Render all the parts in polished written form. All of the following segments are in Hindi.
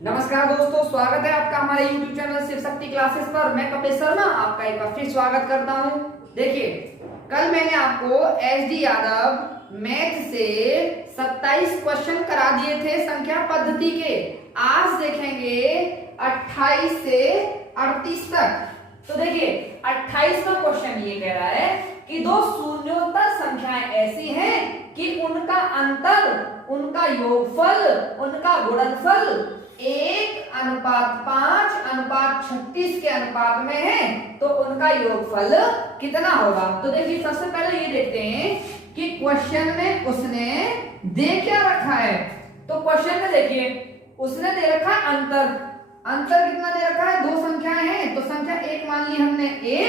नमस्कार दोस्तों, स्वागत है आपका हमारे YouTube channel Shiv Shakti classes पर। मैं कपिल शर्मा आपका एक बार फिर स्वागत करता हूं। देखिए, कल मैंने आपको SD यादव मैथ से 27 क्वेश्चन करा दिए थे संख्या पद्धति के। आज देखेंगे 28 से 38 तक। तो देखिए, 28वां क्वेश्चन ये कह रहा है कि दो शून्योत्तर संख्याएं ऐसी हैं कि उनका अंतर, उनका योगफल, उनका गुणनफल 1:5:36 के अनुपात में है, तो उनका योगफल कितना होगा। तो देखिए, सबसे पहले ये देखते हैं कि क्वेश्चन में उसने दे क्या रखा है। तो क्वेश्चन में देखिए, उसने दे रखा है अंतर। अंतर कितना दे रखा है? दो संख्याएं हैं, तो संख्या एक मान ली हमने A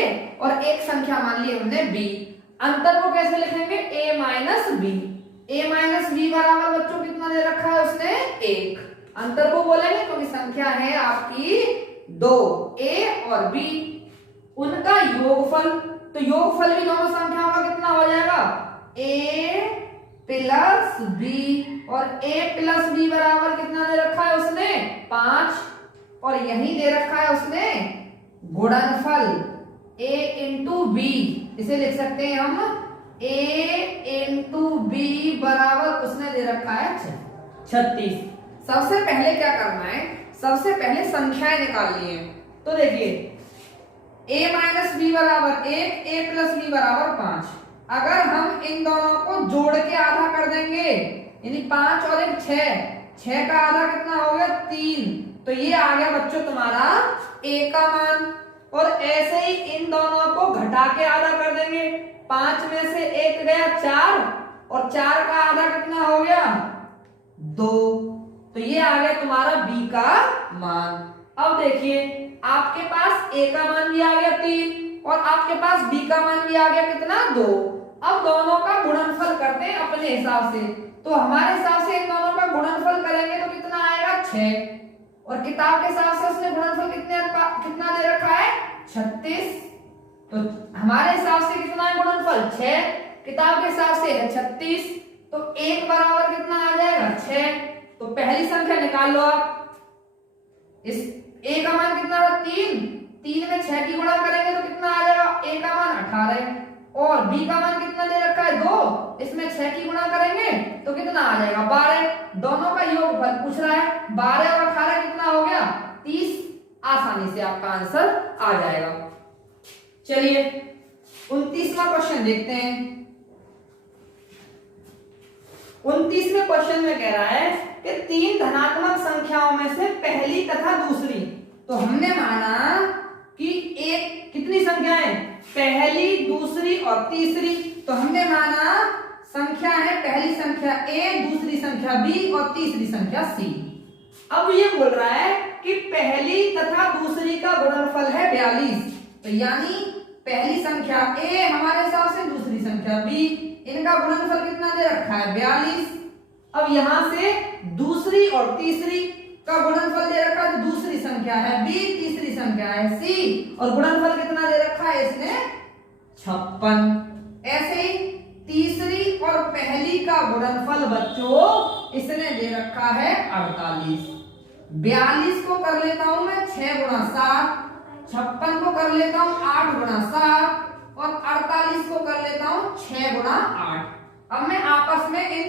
और एक संख्या मान ली हमने B। अंतर को कैसे लिखेंगे? A minus B। A minus B बराबर बच्चों कितना दे रखा है उसने? 1। अंतर को बोलेंगे क्योंकि संख्या है आपकी 2, A और B। उनका योगफल, तो योगफल भी दोनों संख्याओं का कितना हो जाएगा? A plus B। और A प्लस B बराबर कितना दे रखा है उसने? 5। और यही दे रखा है उसने गुणनफल A इंटू B। इसे लिख सकते हैं हम A इंटू B बराबर उसने दे रखा है 36। सबसे पहले क्या करना है? सबसे पहले संख्याएं निकालनी है। तो देखिए, A माइनस B बराबर 1, A प्लस B बराबर 5। अगर हम इन दोनों को जोड़ के आधा कर देंगे, यानी 5 और 1 6 का आधा कितना हो गया? 3। तो ये आ गया बच्चों तुम्हारा A का मान। और ऐसे ही इन दोनों को घटा के आधा कर देंगे। 5 में से 1 गया 4, और 4 का आधा कितना हो गया? 2। तो ये आ गया तुम्हारा B का मान। अब देखिए, आपके पास A का मान भी आ गया 3, और आपके पास B का मान भी आ गया कितना? 2। अब दोनों का गुणनफल करते हैं अपने हिसाब से। तो हमारे हिसाब से इन दोनों का गुणनफल करेंगे तो कितना आएगा? 6। और किताब के हिसाब से उसने गुणनफल कितना दे रखा है? 36। तो हमारे हिसाब से कितना है गुणनफल? 6। किताब के हिसाब से है 36। तो 1 बराबर कितना आ जाएगा? 6। तो पहली संख्या निकाल लो आप। इस A का मान कितना है? 3। 3 में 6 की गुणा करेंगे तो कितना आ जाएगा? A का मान 18। और B का मान कितना दे रखा है? 2। इसमें 6 की गुणा करेंगे तो कितना आ जाएगा? 12। दोनों का योगफल पूछ रहा है। 12 और 18 कितना हो गया? 30। आसानी से आपका आंसर आ जाएगा। चलिए 29वां क्वेश्चन देखते हैं। 29वें क्वेश्चन में कह रहा है कि 3 धनात्मक संख्याओं में से पहली तथा दूसरी। तो हमने माना कि एक कितनी संख्याएं? पहली, दूसरी और तीसरी। तो हमने माना संख्या है पहली संख्या A, दूसरी संख्या B और तीसरी संख्या C। अब ये बोल रहा है कि पहली तथा दूसरी का गुणनफल है 42। तो यानी पहली संख्या A हमारे हिसाब से, दूसरी संख्या B, इनका गुणनफल कितना दे रखा है? 42। अब यहां से दूसरी और तीसरी का गुणनफल दे रखा है, तो दूसरी संख्या है B, तीसरी संख्या है C, और गुणनफल कितना दे रखा है इसने? 56। ऐसे ही तीसरी और पहली का गुणनफल बच्चों इसने दे रखा है 48। 42 को कर लेता हूं मैं 6 गुणा 7, 56 को कर लेता हूं 8 गुणा 7, और 48 को कर लेता हूं 6 गुणा 8। अब मैं आपस में इन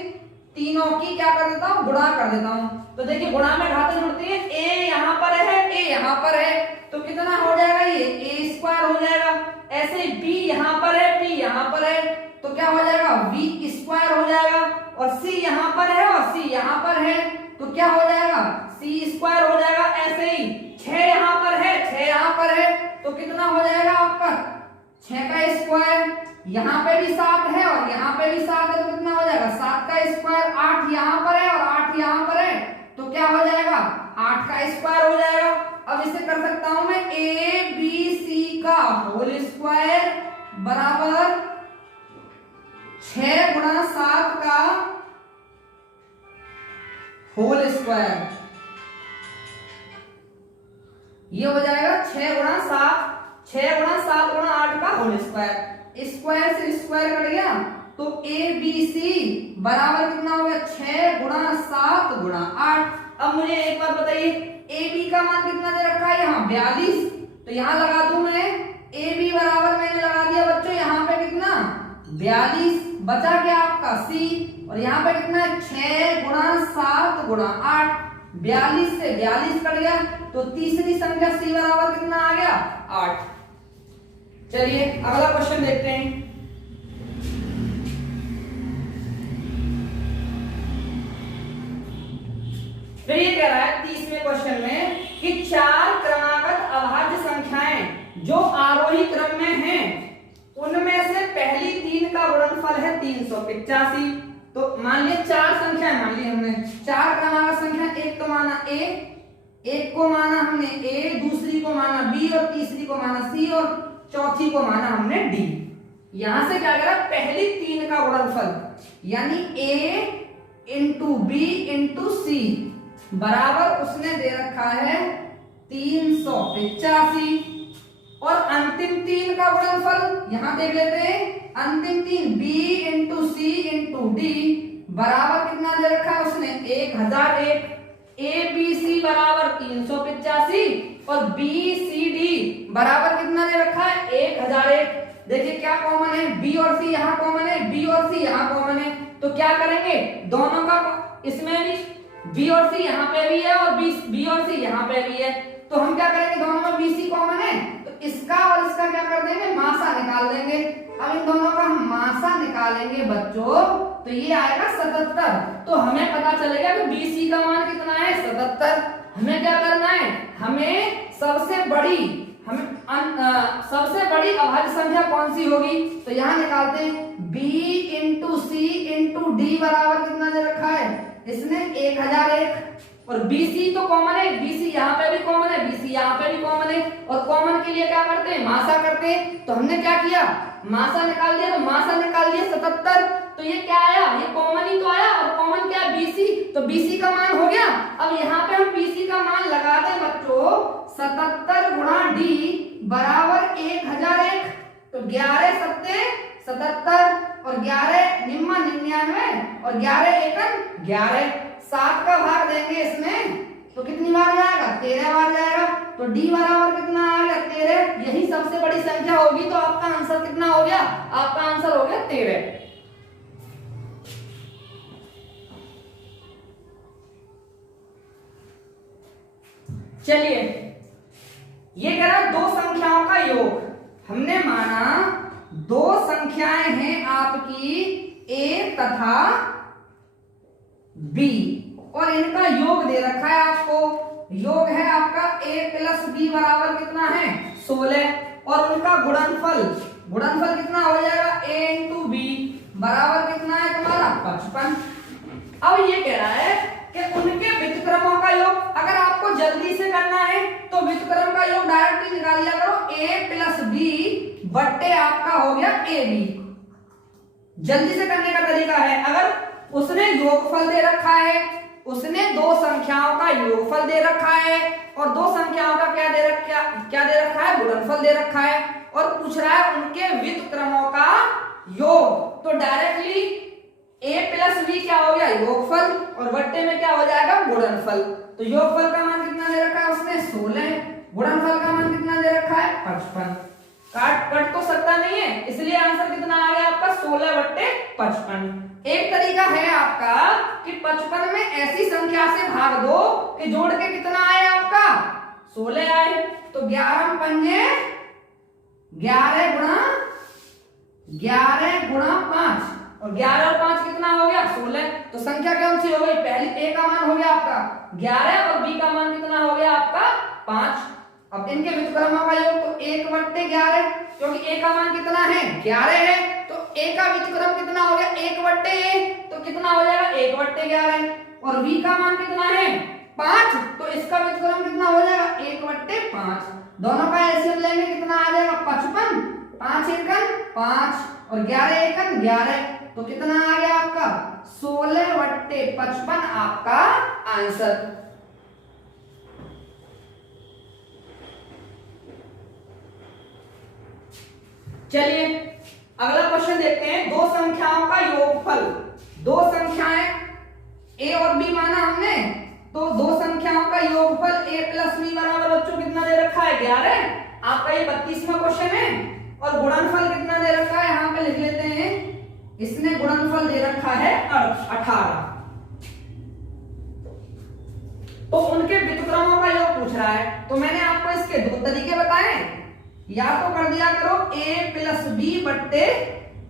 तीनों की क्या कर देता हूं? गुणा कर देता हूं। तो देखिए, गुणा में घातें जुड़ती है। A यहां पर है, A यहां पर है, तो कितना हो जाएगा? ये A स्क्वायर हो जाएगा। ऐसे B यहां पर है, B यहां पर है, तो क्या हो जाएगा? B स्क्वायर हो जाएगा। और C यहां पर है और C यहां पर है, तो क्या हो जाएगा? C स्क्वायर हो जाएगा। ऐसे ही 6 यहां पर है, 6 यहां पर है, तो कितना हो जाएगा आपका? 6 का स्क्वायर। यहाँ पे भी 7 है और यहाँ पे भी 7 है, तो कितना हो जाएगा? 7 का स्क्वायर। 8 यहाँ पर है और 8 यहाँ पर है, तो क्या हो जाएगा? 8 का स्क्वायर हो जाएगा। अब इसे कर सकता हूं मैं ABC का होल स्क्वायर बराबर 6 गुणा 7 का होल स्क्वायर। ये हो जाएगा 6 गुणा 7, 6 गुणा 7 गुणा 8 का होल स्क्वायर। स्क्वायर से स्क्वायर कट गया, तो ABC बराबर कितना हो गया? 6 गुणा 7 गुणा 8। अब मुझे एक बात बताइए, ए बी का मान कितना दे रखा है यहाँ 42, तो यहाँ लगा दूं मैं ए बी बराबर मैंने लगा दिया बच्चों यहाँ पे कितना 42, बचा क्या आपका सी, और यहाँ पे कितना 6 गुणा 7 गुणा 8, 42 से 42 कट गया, तो तीसरी संख्या सी बराबर कितना आ गया 8। चलिए अगला क्वेश्चन देखते हैं। फिर ये कह रहा है 30वें क्वेश्चन में कि 4 क्रमागत अभाज्य संख्याएं जो आरोही क्रम में हैं उनमें से पहली 3 का गुणनफल है 385। तो मान लिया 4 संख्याएं मान ली हमने, 4 क्रमागत संख्या, एक तो माना ए, एक को माना हमने ए, दूसरी को माना बी और तीसरी को माना सी और चौथी को माना हमने डी। यहां से क्या करा पहली 3 का गुणनफल यानी ए इंटू बी इंटू सी बराबर उसने दे रखा है 385, और अंतिम 3 का गुणनफल यहां देख लेते हैं, अंतिम 3 बी इंटू सी इंटू डी बराबर कितना दे रखा है उसने 1001। ए बी सी बराबर 385 और बी सी डी बराबर कितना दे रखा है 1001। देखिए क्या कॉमन है, बी और सी यहाँ कॉमन है, बी और सी यहाँ कॉमन है, तो क्या करेंगे दोनों का, इसमें भी बी और सी यहाँ पे भी है और बी और सी यहाँ पे भी है, तो हम क्या करेंगे दोनों में बी सी कॉमन है तो इसका और इसका क्या कर देंगे मासा निकाल देंगे। अब इन दोनों का हम मासा निकालेंगे बच्चों तो ये आएगा 77। तो हमें पता चलेगा कि बी सी का मान कितना है 77। हमें क्या करना है, हमें सबसे बड़ी अभाज्य संख्या कौन सी होगी, तो यहाँ निकालते हैं b इंटू सी इंटू डी बराबर कितना दे रखा है इसने 1001, और BC तो कॉमन है, BC यहाँ पे भी कॉमन है, BC यहाँ पे भी कॉमन है, और कॉमन के लिए क्या करते हैं मासा करते हैं। तो हमने क्या किया मासा निकाल दिया, तो मासा निकाल दिया 77, तो ये क्या आया ये कॉमन ही तो आया, और कॉमन क्या है BC, तो BC का मान हो गया। अब यहाँ पे हम BC का मान लगा दें बच्चों 77 गुणा D बराबर 1001, तो 11 सत्ते 77 और 11 निम्मा 99 और 11 एकम 11, 7 का भाग देंगे इसमें तो कितनी बार जाएगा 13 बार जाएगा, तो D बराबर कितना आ गया 13। यही सबसे बड़ी संख्या होगी, तो आपका आंसर कितना हो गया, आपका आंसर हो गया 13। चलिए ये कह रहा है दो संख्याओं का योग। हमने माना दो संख्याएं हैं आपकी A तथा B और इनका योग दे रखा है आपको। योग है आपका A प्लस B बराबर कितना है 16 और उनका गुणनफल कितना हो जाएगा A इंटू बी बराबर कितना है तुम्हारा 55। अब ये कह रहा है कि उनके व्युत्क्रमों का योग अगर आपको जल्दी से करना है तो व्युत्क्रम का योग डायरेक्टली निकाल लिया करो, A प्लस बी बट्टे आपका हो गया ए बी। जल्दी से करने का तरीका है, अगर उसने योगफल दे रखा है, उसने दो संख्याओं का योगफल दे रखा है और दो संख्याओं का क्या दे रखा है गुणनफल दे रखा है, और पूछ रहा है उनके व्युत्क्रमों का योग, तो डायरेक्टली a प्लस बी क्या हो गया योगफल और बट्टे में क्या हो जाएगा गुणनफल। तो योगफल का मान कितना दे रखा है उसने 16, गुणनफल का मान कितना दे रखा है 55। कट तो सकता नहीं है, इसलिए आंसर कितना आ गया आपका 16 बट्टे 55। एक तरीका है आपका कि 55 में ऐसी संख्या से भाग दो कि जोड़ के कितना आए आपका 16 आए, तो 11 पंजे 11 गुणा 5 और 11 और 5 कितना हो गया 16, तो संख्या कौन सी हो गई, पहली A का मान हो गया आपका 11 और B का मान कितना हो गया आपका 5। अब इनके व्युत्क्रमों का योग तो 1 बट्टे 11, क्योंकि A का मान कितना है 11 है, तो A का व्युत्क्रम कितना हो गया 1 बट्टे A, तो कितना हो जाएगा 1 बट्टे 11, और B का मान कितना है 5, तो इसका व्युत्क्रम कितना हो जाएगा 1 बट्टे 5। दोनों का एलसीएम लेंगे कितना आ जाएगा 55, 5 एकम 5 और 11 एकम 11, तो कितना आ गया आपका 16 बट्टे 55 आपका आंसर। चलिए अगला क्वेश्चन देखते हैं, दो संख्याओं का योगफल। दो संख्याएं A और B माना हमने, तो दो संख्याओं का योगफल a प्लस b बराबर बच्चों कितना दे रखा है 11। आपका ये 32वां क्वेश्चन है। और गुणनफल कितना दे रखा है यहाँ पे लिख लेते हैं, इसने गुणनफल दे रखा है 18। तो उनके व्युत्क्रमों का योग पूछ रहा है। तो मैंने आपको इसके दो तरीके बताए, या तो कर दिया करो a प्लस बी बट्टे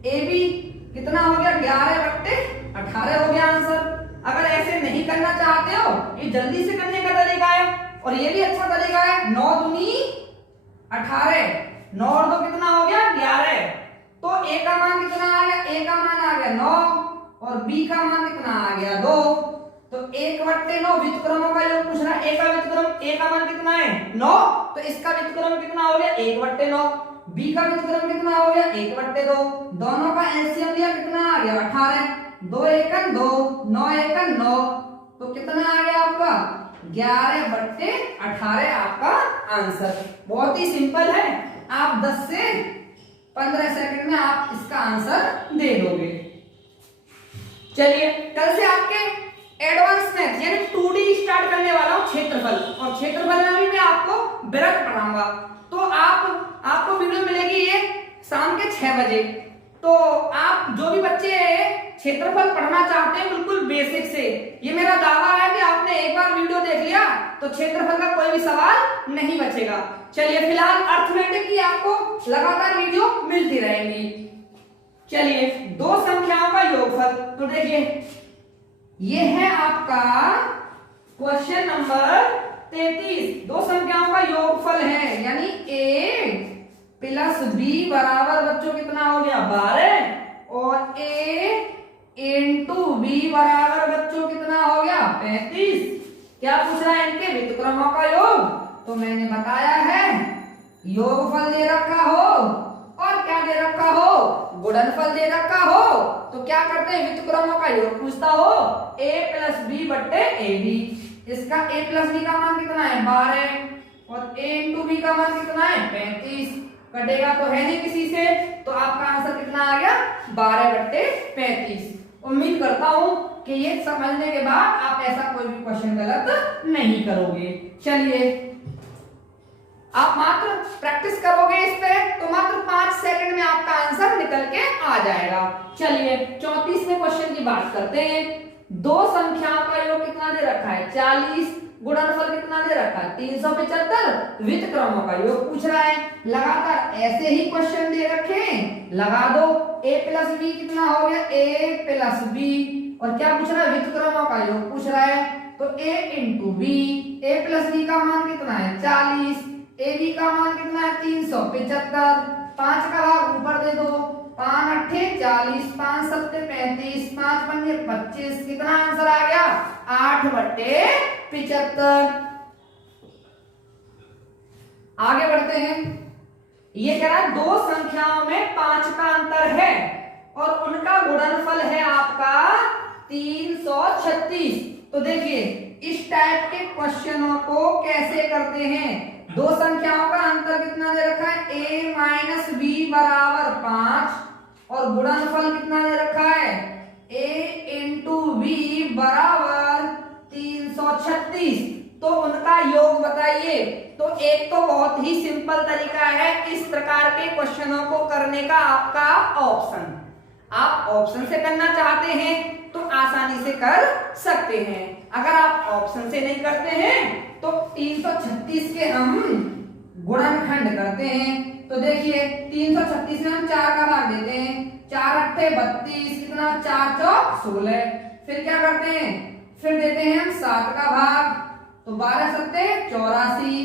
ए बी, कितना हो गया 11 बट्टे 18 हो गया आंसर। अगर ऐसे नहीं करना चाहते हो, ये जल्दी से करने का तरीका है और ये भी अच्छा तरीका है। 9 दूनी 18, 9 और 2 कितना हो गया 11। तो a का मान कितना आ गया, a का मान आ गया 9 और b का मान कितना आ गया 2। तो 1 बट्टे 9 व्युत्क्रमों का योग पूछ रहा है। a का व्युत्क्रम, a का मान कितना है 9, तो इसका व्युत्क्रम कितना हो गया 1 बट्टे 9। b का व्युत्क्रम कितना हो गया 1 बट्टे 2। दोनों का एलसीएम लिया कितना आ गया 18। 2 एकन 2, 9 एकन 9, तो कितना आ गया आपका 11 बट्टे 18 आपका आंसर। बहुत ही सिंपल है, आप 10 से 15 सेकंड में आप इसका आंसर दे दोगे। चलिए कल से आपके एडवांस मैथ यानी 2D स्टार्ट करने वाला हूं, क्षेत्रफल। और क्षेत्रफल में भी मैं आपको वृत्त पढ़ाऊंगा। तो आपको वीडियो मिलेगी ये शाम के 6 बजे। तो आप जो भी बच्चे क्षेत्रफल पढ़ना चाहते हैं बिल्कुल बेसिक से, ये मेरा दावा है कि आपने एक बार वीडियो देख लिया तो क्षेत्रफल का कोई भी सवाल नहीं बचेगा। चलिए फिलहाल अर्थमेटिक की आपको लगातार वीडियो मिलती रहेंगी। चलिए दो संख्याओं का योगफल, तो देखिए ये है आपका क्वेश्चन नंबर 33। दो संख्याओं का योगफल है यानी a प्लस b बराबर बच्चों कितना हो गया 12 और a इंटू b बराबर बच्चों कितना हो गया 35। क्या पूछ रहा है इनके व्युत्क्रमों का योग। तो मैंने बताया है योगफल दे रखा हो और क्या दे रखा हो गुणनफल दे रखा हो, तो क्या करते हैं व्युत्क्रमों का योग पूछता हो a प्लस बी बट्टे ए बी। इसका a प्लस बी का मान कितना है 12 और a इंटू बी का मान कितना है 35। कटेगा तो है नहीं किसी से, तो आपका आंसर कितना आ गया 12 बट्टे 35। उम्मीद करता हूं कि ये समझने के बाद आप ऐसा कोई भी क्वेश्चन गलत नहीं करोगे। चलिए आप मात्र प्रैक्टिस करोगे इस पे तो मात्र 5 सेकंड में आपका आंसर निकल के आ जाएगा। चलिए 34वें क्वेश्चन की बात करते हैं। दो संख्याओं का योग कितना दे रखा है 40, गुणनफल कितना दे रखा है 375, व्युत्क्रमों का योग पूछ रहा है। लगातार ऐसे ही क्वेश्चन दे रखे हैं, लगा दो। a प्लस बी कितना हो गया a प्लस बी, और क्या पूछ रहा है व्युत्क्रमों का योग पूछ रहा है। तो a into B, a plus B का मान कितना है 40, ए बी का मान कितना है 375। 5 का भाग ऊपर दे दो, 5 अट्ठे 40, 5 सत्ते 35, 5 पंजे 25। कितना आंसर आ गया 8 बट्टे 75। आगे बढ़ते हैं। ये कह रहा है दो संख्याओं में 5 का अंतर है और उनका गुणनफल है आपका 336। तो देखिए इस टाइप के क्वेश्चनों को कैसे करते हैं। दो संख्याओं का अंतर कितना दे रखा है a माइनस बी बराबर 5 और गुणनफल कितना दे रखा है a इंटू बी बराबर 336। तो उनका योग बताइए। तो एक तो बहुत ही सिंपल तरीका है इस प्रकार के क्वेश्चनों को करने का, आपका ऑप्शन। आप ऑप्शन से करना चाहते हैं तो आसानी से कर सकते हैं। अगर आप ऑप्शन से नहीं करते हैं तो 336 के हम गुणनखंड करते हैं। तो देखिए 336 में हम 4 का भाग देते हैं, 4 अट्ठे 32, कितना 4 चौक 16। फिर क्या करते हैं, फिर देते हैं हम 7 का भाग, तो 12 सत्ते 84,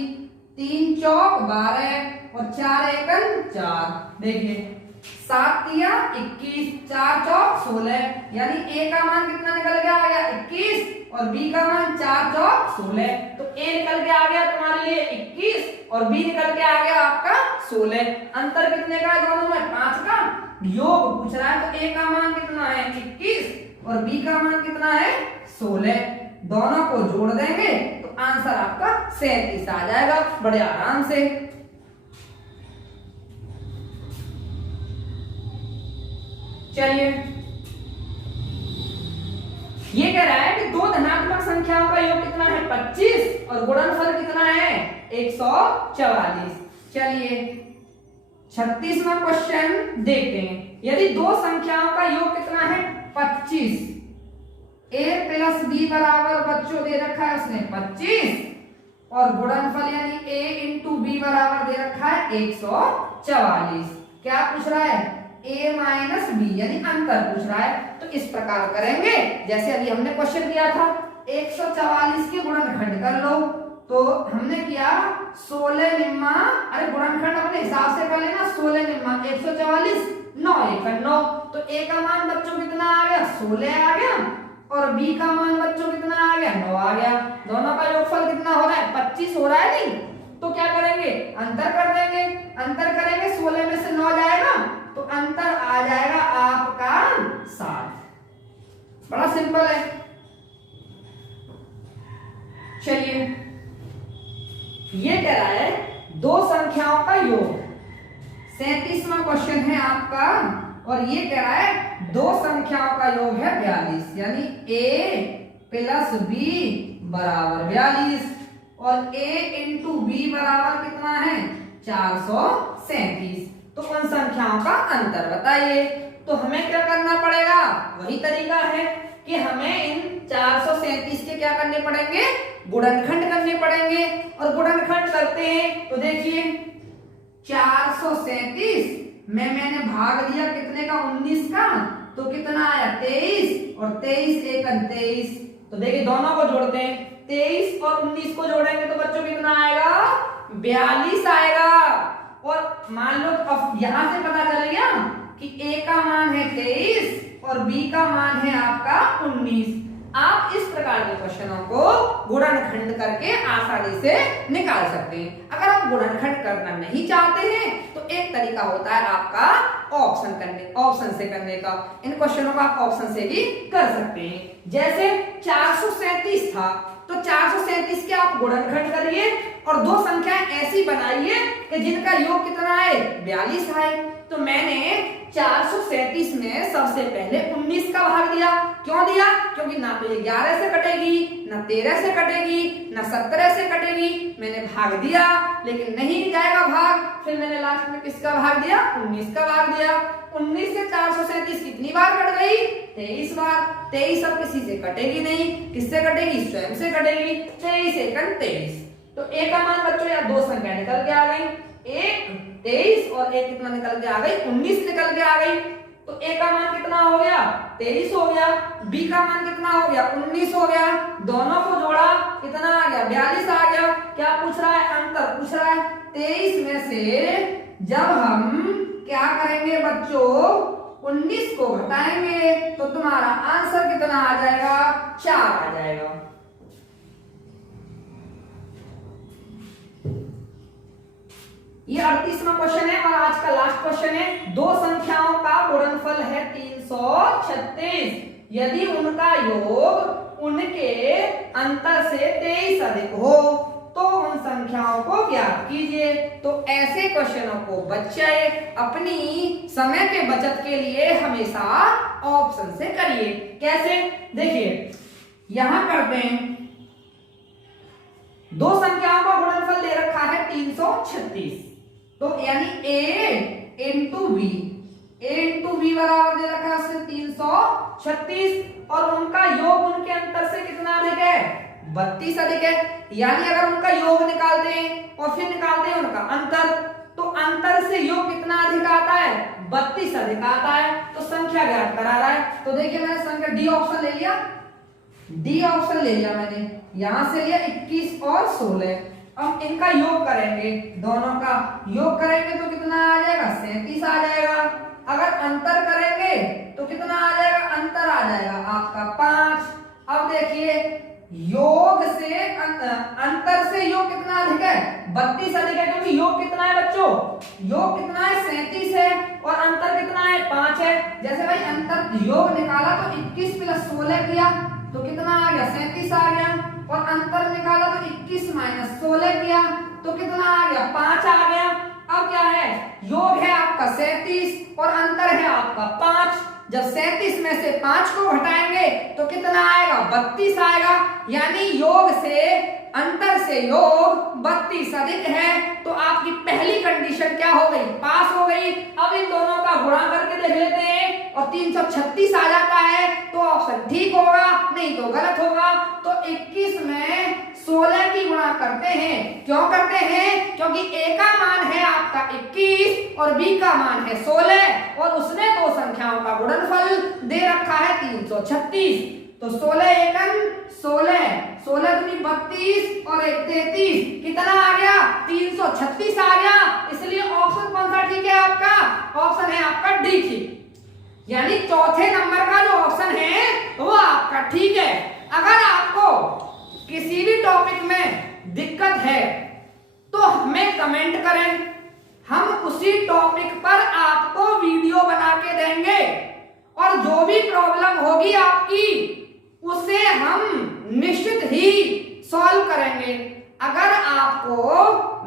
3 चौक 12 और 4 एकन 4। देखिए 7 दिया 21, 4 चौक 16, यानी a का मान कितना निकल के आ गया 21 और b का मान 4 चौक 16। तो a निकल के आ गया तुम्हारे लिए 21 और b निकल के आ गया आपका 16। अंतर कितने का है दोनों में 5 का। योग पूछ रहा है तो a का मान कितना है 21 और b का मान कितना है 16। दोनों को जोड़ देंगे तो आंसर आपका 37 आ जाएगा बड़े आराम से। चलिए ये कह रहा है कि दो धनात्मक संख्याओं का योग कितना है 25 और गुणनफल कितना है 144। चलिए 36वां क्वेश्चन देखते हैं। यदि दो संख्याओं का योग कितना है 25, a प्लस बी बराबर बच्चों दे रखा है उसने 25 और गुणनफल यानी a इंटू बी बराबर दे रखा है 144। क्या पूछ रहा है a माइनस बी यानी अंतर पूछ रहा है। तो इस प्रकार करेंगे जैसे अभी हमने क्वेश्चन किया था 144 के गुणनखंड कर लो। तो हमने किया 16 निम्मा, अरे गुणनखंड अपने हिसाब से कर लेना 16 निम्मा 144 9 1 9। तो a का मान बच्चों कितना आ गया 16 आ गया और b का मान बच्चों कितना आ गया 9 आ गया। दोनों का योगफल कितना हो रहा है 25 हो रहा है नहीं। तो क्या करेंगे अंतर कर देंगे, अंतर करेंगे 16 में से 9 जाएगा तो अंतर आ जाएगा आपका 7। बड़ा सिंपल है। चलिए ये कह रहा है दो संख्याओं का योग, 37वां क्वेश्चन है आपका और ये कह रहा है दो संख्याओं का योग है 42 यानी a प्लस b बराबर 42 और a इंटू बी बराबर कितना है 437। तो उन संख्याओं का अंतर बताइए। तो हमें क्या करना पड़ेगा, वही तरीका है कि हमें इन 437 के क्या करने पड़ेंगे गुणनखंड करने पड़ेंगे। और गुणनखंड करते हैं तो देखिए 437 में मैंने भाग दिया कितने का 19 का, तो कितना आया 23 और 23 एकन 23। तो देखिए दोनों को जोड़ते हैं 23 और 19 को जोड़ेंगे तो बच्चों कितना आएगा 42 आएगा। और मान लो अब यहां से पता चल गया कि a का मान है 23 और b का मान है आपका 19। आप इस प्रकार के क्वेश्चनों को गुणनखंड करके आसानी से निकाल सकते हैं। अगर आप गुणनखंड करना नहीं चाहते हैं तो एक तरीका होता है आपका ऑप्शन से करने का। इन क्वेश्चनों को आप ऑप्शन से भी कर सकते हैं। जैसे 437 था तो 437 के आप गुणनखंड करिए और दो संख्याएं ऐसी बनाइए कि जिनका योग कितना आए 42 आए। तो मैंने 437 में सबसे पहले 19 का भाग दिया। क्यों दिया? क्योंकि ना तो ये 11 से कटेगी, ना 13 से कटेगी, ना 17 से कटेगी। मैंने भाग दिया लेकिन नहीं जाएगा भाग, फिर मैंने लास्ट में किसका भाग दिया 19 का भाग दिया। 19 से 437 कितनी बार कट गई 23 बार। 23 अब किसी से कटेगी नहीं, किससे कटेगी स्वयं से कटेगी। 23 एकन 23। तो a का मान बच्चों या दो संख्या निकल के आ गई, एक 23 और एक कितना निकल के आ गई 19 निकल के आ गई। तो a का मान कितना हो गया 23 हो गया, b का मान कितना हो गया 19 हो गया। दोनों को जोड़ा कितना आ गया 42 आ गया। क्या पूछ रहा है अंतर पूछ रहा है। 23 में से जब हम क्या करेंगे बच्चों 19 को घटाएंगे तो तुम्हारा आंसर कितना आ जाएगा 4 आ जाएगा। ये 38वां क्वेश्चन है और आज का लास्ट क्वेश्चन है। दो संख्याओं का गुणनफल है 336, यदि उनका योग उनके अंतर से 23 अधिक हो तो उन संख्याओं को ज्ञात कीजिए। तो ऐसे क्वेश्चनों को बच्चे अपनी समय के बचत के लिए हमेशा ऑप्शन से करिए। कैसे देखिए यहां करते हैं, दो संख्याओं का गुणनफल दे रखा है 336, तो यानी a into B, a into B बराबर दे रखा है 336 और उनका योग उनके अंतर से कितना अधिक है 32 अधिक है। यानी अगर उनका योग निकालते हैं और फिर निकालते हैं उनका अंतर, तो अंतर से योग कितना अधिक आता है 32 अधिक आता है। तो संख्या ज्ञात करा रहा है। तो देखिए मैंने संख्या डी ऑप्शन ले लिया, डी ऑप्शन ले लिया मैंने, यहां से लिया 21 और 16। अब इनका योग करेंगे, दोनों का योग करेंगे तो कितना आ जाएगा 37 आ जाएगा। अगर अंतर करेंगे तो कितना आ जाएगा अंतर आ जाएगा आपका 5। अब देखिए योग से अंतर से योग कितना अधिक है 32 अधिक है, क्योंकि योग कितना है बच्चों योग कितना है 37 है और अंतर कितना है 5 है। जैसे भाई अंतर योग निकाला तो 21 प्लस 16 किया तो कितना आ गया 37 आ गया, और अंतर निकाला तो 21 माइनस 16 किया तो कितना आ गया 5 आ गया। अब क्या है योग है आपका 37 और अंतर है आपका 5। जब 37 में से 5 को घटाएंगे तो कितना आएगा? 32 आएगा। यानी योग से अंतर से योग 32 अधिक है। तो आपकी पहली कंडीशन क्या हो गई? पास हो गई। अब इन दोनों का गुणा करके देख लेते हैं और 336 आ जाता है तो ऑप्शन ठीक होगा, नहीं तो गलत होगा। तो 21 में 16 की गुणा करते हैं। क्यों करते हैं? क्योंकि ए का मान है आपका 21 और बी का मान है 16 और उसने दो संख्याओं का गुणनफल दे रखा है 336। तो 16 एकम 16, 16 दूनी 32 और 1 33, कितना आ गया? 336 आ गया। इसलिए ऑप्शन कौन सा ठीक है आपका? ऑप्शन है आपका डी ठीक। यानी चौथे नंबर का जो ऑप्शन है वो आपका ठीक है। अगर आपको किसी भी टॉपिक में दिक्कत है तो हमें कमेंट करें, हम उसी टॉपिक पर आपको वीडियो बना के देंगे और जो भी प्रॉब्लम होगी आपकी उसे हम निश्चित ही सॉल्व करेंगे। अगर आपको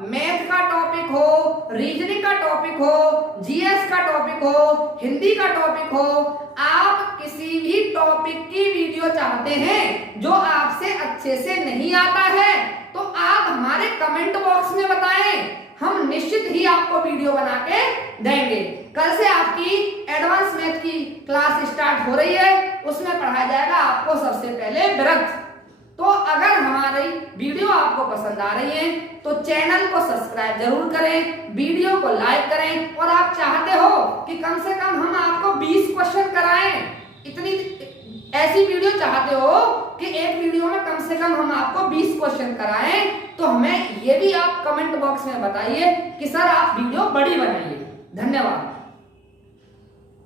मैथ का टॉपिक हो, रीजनिंग का टॉपिक हो, जीएस का टॉपिक हो, हिंदी का टॉपिक हो, आप किसी भी टॉपिक की वीडियो चाहते हैं जो आपसे अच्छे से नहीं आता है तो आप हमारे कमेंट बॉक्स में बताएं, हम निश्चित ही आपको वीडियो बना के देंगे। कल से आपकी एडवांस मैथ की क्लास स्टार्ट हो रही है, उसमें पढ़ाया जाएगा आपको सबसे पहले वृत्त। तो अगर हमारी वीडियो आपको पसंद आ रही है तो चैनल को सब्सक्राइब जरूर करें, वीडियो को लाइक करें और आप चाहते हो कि कम से कम हम आपको 20 क्वेश्चन कराएं, इतनी ऐसी वीडियो चाहते हो कि एक वीडियो में कम से कम हम आपको 20 क्वेश्चन कराएं, तो हमें ये भी आप कमेंट बॉक्स में बताइए कि सर आप वीडियो बड़ी बनाइए। धन्यवाद।